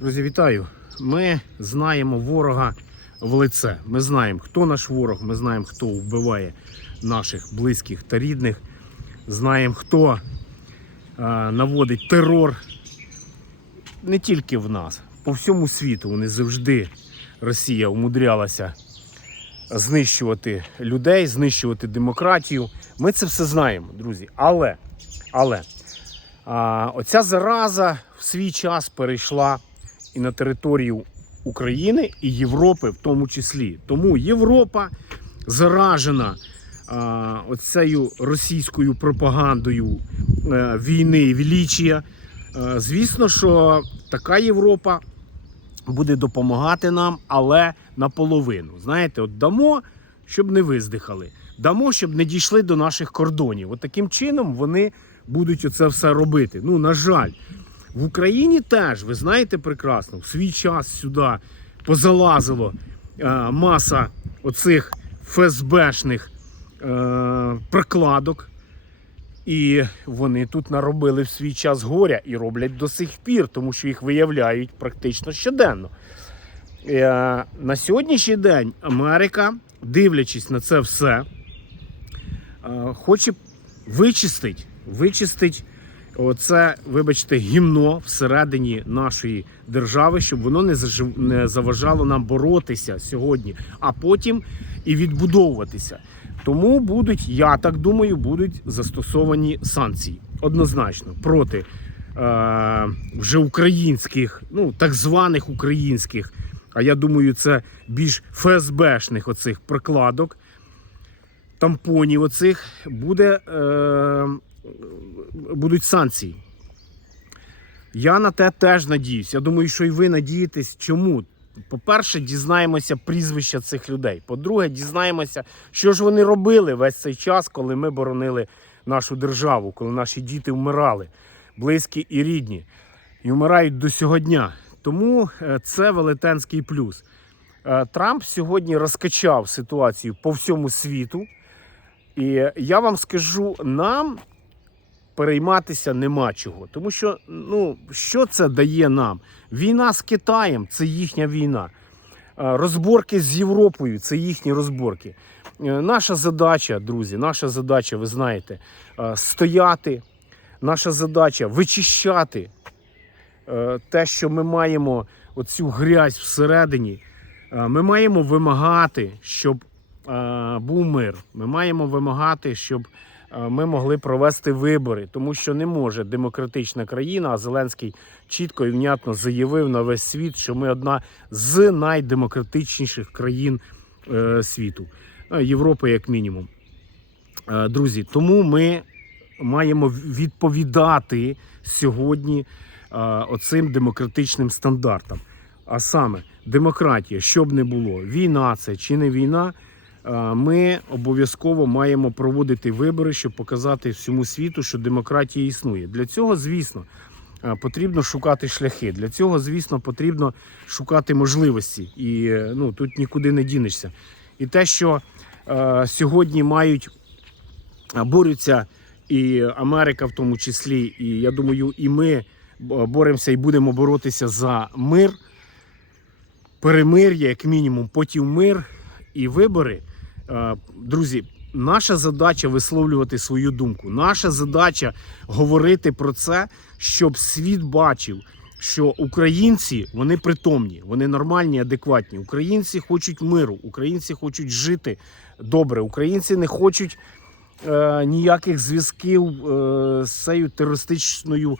Друзі, вітаю! Ми знаємо ворога в лице. Ми знаємо, хто наш ворог, ми знаємо, хто вбиває наших близьких та рідних. Знаємо, хто е, наводить терор не тільки в нас, по всьому світу. Вони завжди Росія умудрялася знищувати людей, знищувати демократію. Ми це все знаємо, друзі. Але, але а, оця зараза в свій час перейшла і на територію України і Європи в тому числі. Тому Європа заражена а, оцею російською пропагандою е, війни і величія. Е, звісно, що така Європа буде допомагати нам, але наполовину. Знаєте, от дамо, щоб не виздихали. Дамо, щоб не дійшли до наших кордонів. От таким чином вони будуть оце все робити. Ну, на жаль, в Україні теж, ви знаєте прекрасно, в свій час сюди позалазило е, маса оцих ФСБшних е, прокладок. І вони тут наробили в свій час горя і роблять до сих пір, тому що їх виявляють практично щоденно. Е, на сьогоднішній день Америка, дивлячись на це все, е, хоче вичистити, вичистить оце, вибачте, гімно всередині нашої держави, щоб воно не, не заважало нам боротися сьогодні, а потім і відбудовуватися. Тому будуть, я так думаю, будуть застосовані санкції однозначно проти е, вже українських, ну так званих українських, а я думаю, це більш ФСБшних оцих прокладок, тампонів оцих буде, е, будуть санкції. Я на те теж надіюсь. Я думаю, що і ви надієтесь. Чому? По-перше, дізнаємося прізвища цих людей. По-друге, дізнаємося, що ж вони робили весь цей час, коли ми боронили нашу державу, коли наші діти вмирали, близькі і рідні, і вмирають до сьогодні. Тому е, це велетенський плюс. Е, Трамп сьогодні розкачав ситуацію по всьому світу. І я вам скажу, нам перейматися нема чого. Тому що, ну, що це дає нам? Війна з Китаєм це їхня війна. Е, Розборки з Європою це їхні розборки. Е, Наша задача, друзі, наша задача, ви знаєте, е, стояти. Наша задача вичищати те, що ми маємо оцю грязь всередині. Ми маємо вимагати, щоб був мир. Ми маємо вимагати, щоб ми могли провести вибори, тому що не може демократична країна, а Зеленський чітко і внятно заявив на весь світ, що ми одна з найдемократичніших країн е, світу, Е, Європи, як мінімум. Е, Друзі, тому ми маємо відповідати сьогодні е, оцим демократичним стандартам. А саме демократія, щоб не було, війна це чи не війна. Е, Ми обов'язково маємо проводити вибори, щоб показати всьому світу, що демократія існує. Для цього, звісно, е, потрібно шукати шляхи. Для цього, звісно, потрібно шукати можливості. І е, ну, тут нікуди не дінешся. І те, що е, сьогодні мають борються і Америка в тому числі, і я думаю, і ми боремося і будемо боротися за мир, перемир'я, як мінімум, потім мир і вибори. Е, Друзі, наша задача висловлювати свою думку. Наша задача говорити про це, щоб світ бачив. Що українці вони притомні, вони нормальні, адекватні. Українці хочуть миру, українці хочуть жити добре. Українці не хочуть е, ніяких зв'язків е, з цією терористичною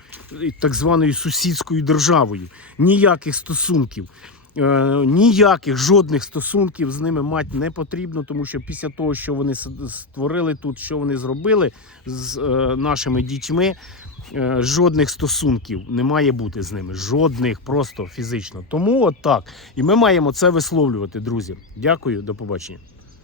так званою сусідською державою. Ніяких стосунків. Е, ніяких жодних стосунків з ними мати не потрібно, тому що після того, що вони створили тут, що вони зробили з е, нашими дітьми, е, жодних стосунків не має бути з ними. Жодних просто фізично. Тому от так. І ми маємо це висловлювати, друзі. Дякую, до побачення.